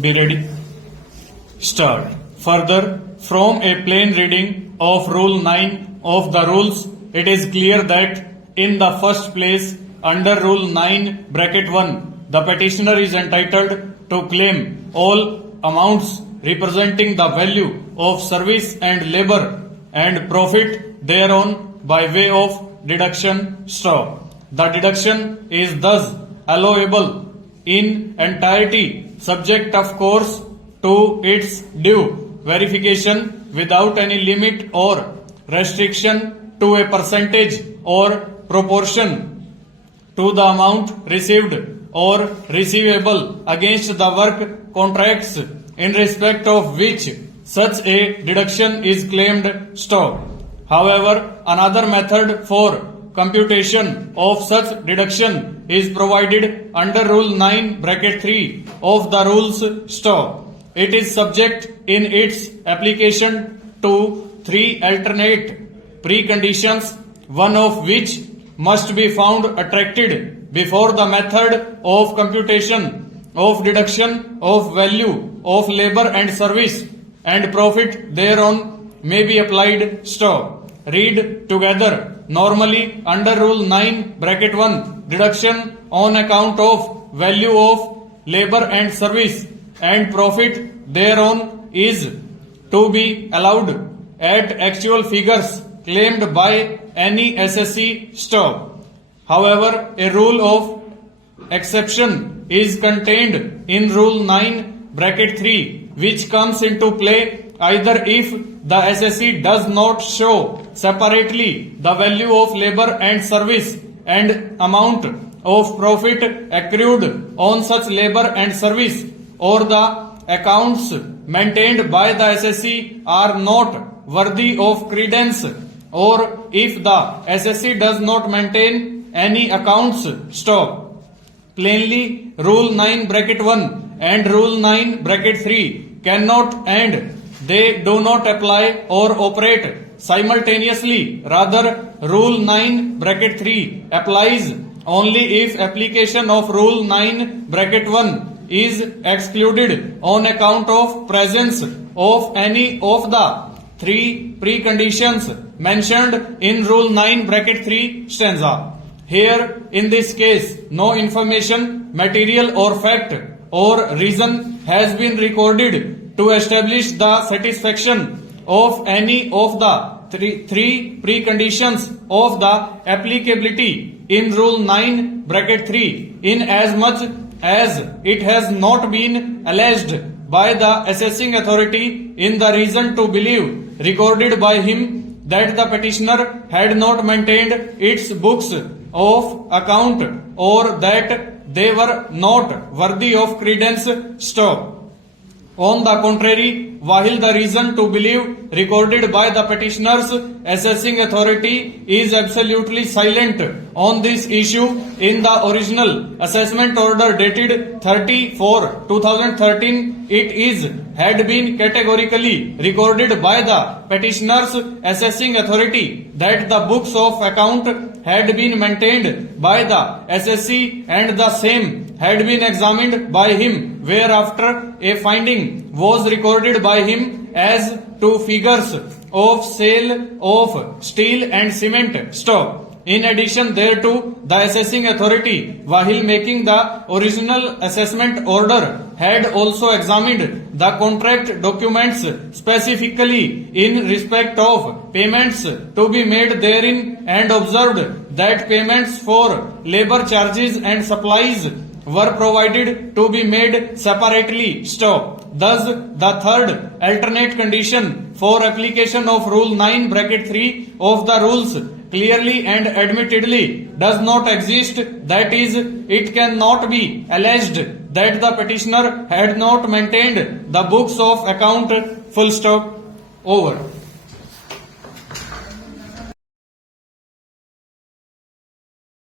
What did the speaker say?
Be ready. Start. Further, from a plain reading of Rule 9 of the rules, it is clear that in the first place, under Rule 9, bracket 1, the petitioner is entitled to claim all amounts representing the value of service and labor and profit thereon by way of deduction stop. The deduction is thus allowable in entirety, subject of course to its due verification without any limit or restriction to a percentage or proportion to the amount received or receivable against the work contracts in respect of which such a deduction is claimed stop. However, another method for computation of such deduction is provided under Rule 9 bracket 3 of the rules stop. It is subject in its application to three alternate preconditions, one of which must be found attracted before the method of computation of deduction of value of labor and service and profit thereon may be applied stop. Read together. Normally, under Rule 9 bracket 1, deduction on account of value of labor and service and profit thereon is to be allowed at actual figures claimed by any SSC stop. However, a rule of exception is contained in Rule 9 bracket 3 which comes into play either if the SSC does not show separately the value of labor and service and amount of profit accrued on such labor and service, or the accounts maintained by the SSC are not worthy of credence, or if the SSC does not maintain any accounts stop. Plainly, Rule 9 bracket 1 and Rule 9 bracket 3 cannot and they do not apply or operate simultaneously. Rather, Rule 9 bracket 3 applies only if application of Rule 9 bracket 1 is excluded on account of presence of any of the three preconditions mentioned in Rule 9 bracket 3 stanza. Here, in this case, no information, material or fact or reason has been recorded to establish the satisfaction of any of the three preconditions of the applicability in Rule 9 bracket 3 in as much as it has not been alleged by the assessing authority in the reason to believe recorded by him that the petitioner had not maintained its books of account or that they were not worthy of credence stop. On the contrary, while the reason to believe recorded by the petitioner's assessing authority is absolutely silent on this issue, in the original assessment order dated 30/4/2013, it had been categorically recorded by the petitioner's assessing authority that the books of account had been maintained by the SSC and the same had been examined by him, whereafter a finding was recorded by him as to figures of sale of steel and cement stop. In addition thereto, the assessing authority, while making the original assessment order, had also examined the contract documents specifically in respect of payments to be made therein and observed that payments for labor charges and supplies were provided to be made separately stop. Thus, the third alternate condition for application of Rule 9 bracket 3 of the rules clearly and admittedly does not exist, that is, it cannot be alleged that the petitioner had not maintained the books of account full stop. Over.